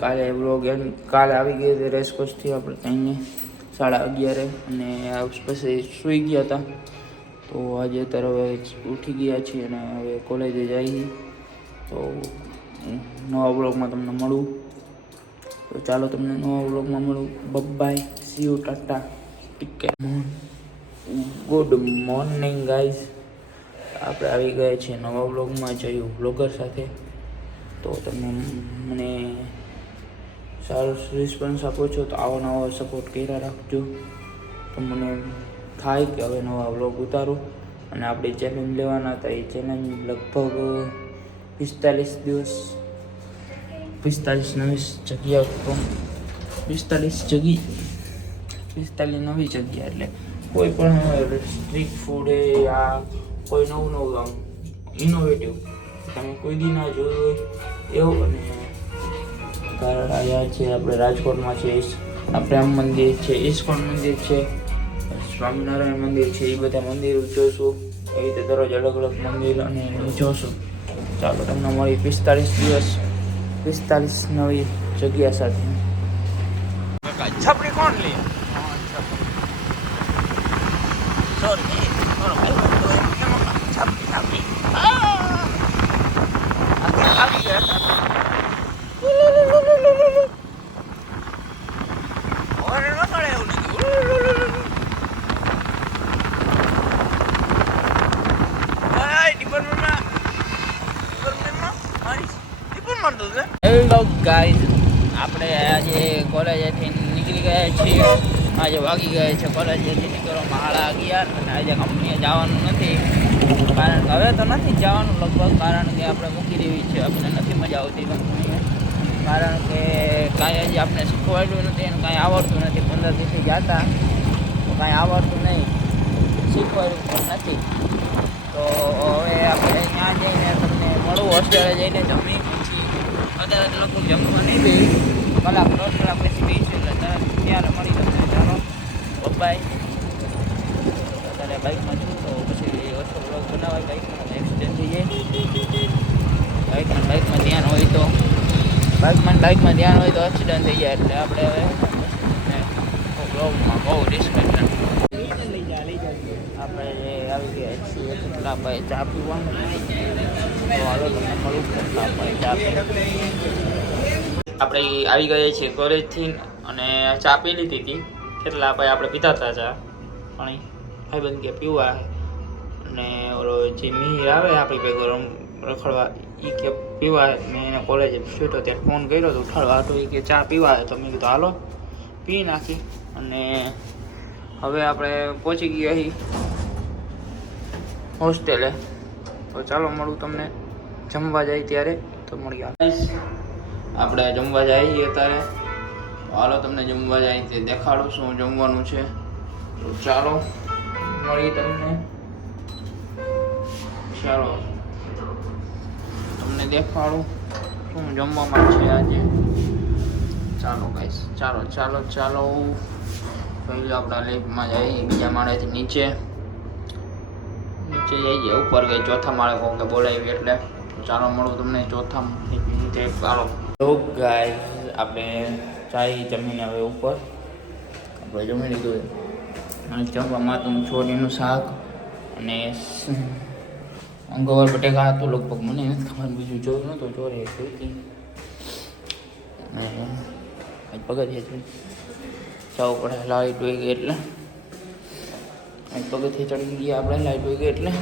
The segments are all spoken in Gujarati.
કાલે વ્લોગ કાલે આવી ગઈ હતી રેસકોર્સથી આપણે ત્યાં 11:30 અને પછી સૂઈ ગયા હતા. તો આજે અત્યારે હવે ઉઠી ગયા છીએ અને હવે કોલેજે જઈએ. તો નવા વ્લોગમાં તમને મળું. તો ચાલો તમને નવા વ્લોગમાં મળું. Bye, see you, tata, take care. Good morning guys. આપણે આવી ગયા છીએ નવા વ્લોગમાં જયું વ્લોગર સાથે. તો તમે મને સારો રિસ્પોન્સ આપો છો તો આવો નવો સપોર્ટ કર્યા રાખજો. તો મને થાય કે હવે નવા વ્લોગ ઉતારું. અને આપણી ચેલેન્જ લેવાના હતા. એ ચેલેન્જ લગભગ 45 દિવસ 45 નવી જગ્યા 45 નવી જગ્યા એટલે કોઈ પણ સ્ટ્રીટ ફૂડ આ કોઈ નવું આમ ઇનોવેટિવ તમે કોઈ દી ના જોયું હોય એવું. અને કારણ અહીંયા છે આપણે રાજકોટમાં છે આપણે રામ મંદિર છે, ઇસ્કોન મંદિર છે, સ્વામિનારાયણ મંદિર છે. એ બધા મંદિર જોઈશું. એ રીતે દરરોજ અલગ અલગ મંદિર અને જોશું. ચાલો તમને મળી 45 દિવસ 45 નવી જગ્યા સાથે. છપડી કોણ લે? સોરી હેલો ગાઈઝ, આપણે આજે કોલેજેથી નીકળી ગયા છીએ. આજે વાગી ગયા છે કોલેજેથી નીકળવામાં 11:30 અને આજે કંપનીએ જવાનું નથી. કારણ કે હવે તો નથી જવાનું લગભગ, કારણ કે આપણે મૂકી દેવી છે. આપણે નથી મજા આવતી કંપનીએ, કારણ કે કાંઈ હજી આપણે શીખવાડ્યું નથી અને કાંઈ આવડતું નથી. 15 દિવસથી જતા તો કાંઈ આવડતું નહીં, શીખવાડ્યું પણ નથી. તો હવે આપણે ત્યાં જઈને તમને મળું. હોસ્ટેલે જઈને જમી પછી કદાચ લગભગ જમવા નહીં બે કલાક 1.5 કલાક પછી બેસીશું એટલે ત્યારે મળી તમને. ચાલો બાય. અત્યારે બાઇકમાં છું તો પછી ઓછો બ્લોગ બનાવાય. બાઇકમાં એક્સિડન્ટ થઈ જાય. બાઇકમાં ધ્યાન હોય તો બાઇકમાં ધ્યાન હોય તો એક્સિડન્ટ થઈ જાય. એટલે આપણે હવે બ્લોગમાં બહુ રિસ્પેક્ટ. આપણે આવી ગયા છીએ કેટલાભાઈ ચા પીવાનું. તો હાલો તમને મળું કેટલાભાઈ ચા પી. આપણે આવી ગયા છીએ કોલેજથી અને ચા પી લીધી હતી. કેટલાભાઈ આપણે પીતા હતા ચા, પણ ભાઈબંધ કે પીવા. અને ઓલો જે મિહિર આવે આપણી ભેગો રખડવા, એ કે પીવા. મેં એને કોલેજે છૂટો ત્યારે ફોન કર્યો તો ઉઠાડવા હતો. એ કે ચા પીવા. તો મેં કીધું હાલો પી નાખી. અને હવે આપણે પહોંચી ગયા છીએ હોસ્ટેલે. તો ચાલો મળું તમને જમવા જાય ત્યારે. તો મળી આપણે જમવા જઈએ અત્યારે. હાલો તમને જમવા જાય તે દેખાડું શું જમવાનું છે. તો ચાલો મળી તમને. ચાલો તમને દેખાડું શું જમવામાં છે આજે. ચાલો ગાઈસ, ચાલો પહેલાં આપણા લેબમાં જઈએ. બીજા માળેથી નીચે જઈએ. ઉપર ગઈ ચોથા માળે કોકે બોલાવી એટલે ચાલો મળું તમને ચોથા નીચે. ચાલો તો ગાઈસ, આપણે ચાય જમીને હવે ઉપર આપણે જમી લીધું. અને જમવામાં તો છોડીનું શાક અને ગવાર બટેકા હતું લગભગ. મને નથી ખબર, બીજું જોયું નહોતું. ચોરી જોઈતી અને પગથિયે જવું પડે. લાઈટ વહી ગઈ એટલે પગથિયે ચડી ગયા આપણે. લાઈટ વહી ગઈ એટલે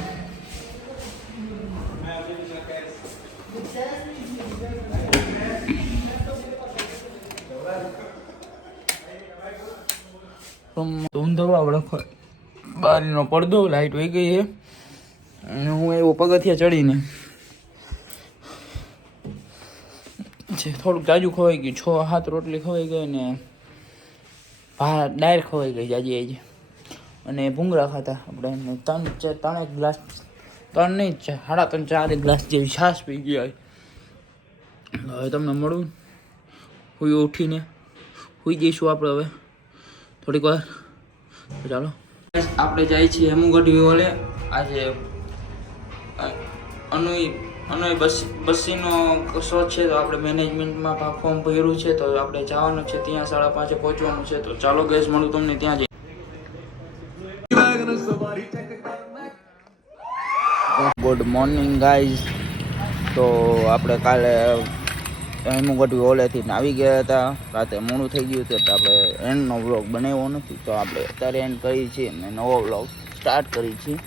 ઊંધો આપણે બારીનો પડદો લાઈટ વહી ગઈ છે. અને હું એવો પગથિયા ચડીને થોડુંક જાજુ ખવાઈ ગયું. 6-7 રોટલી ખવાઈ ગઈ ને ભાત ડાયર ખવાઈ ગઈ જાજી. અને ભૂંગળા ખાતા આપણે. 3 ગ્લાસ 3 નહીં 3.5-4 ગ્લાસ જેવી છાશ પી ગયા. હવે તમને મળું ઉઠીને સુઈ જઈશું આપણે હવે થોડીક વાર. ચાલો આપણે જઈએ છીએ હેમુગઢ વિહોલે. આજે અનુઈ અને બસીનો શોખ છે તો આપણે મેનેજમેન્ટમાં ફોર્મ ભર્યું છે તો આપણે જવાનું છે ત્યાં 5:30 પહોંચવાનું છે. તો ચાલો ગેસ મળું તમને ત્યાં જઈ. Good morning guys. તો આપણે કાલે હેમુગઢવી ઓલેથી આવી ગયા હતા. રાતે મોડું થઈ ગયું હતું એટલે આપણે એન્ડનો વ્લોગ બનાવ્યો નથી. તો આપણે અત્યારે એન્ડ કરીએ છીએ અને નવો વ્લોગ સ્ટાર્ટ કરીએ છીએ.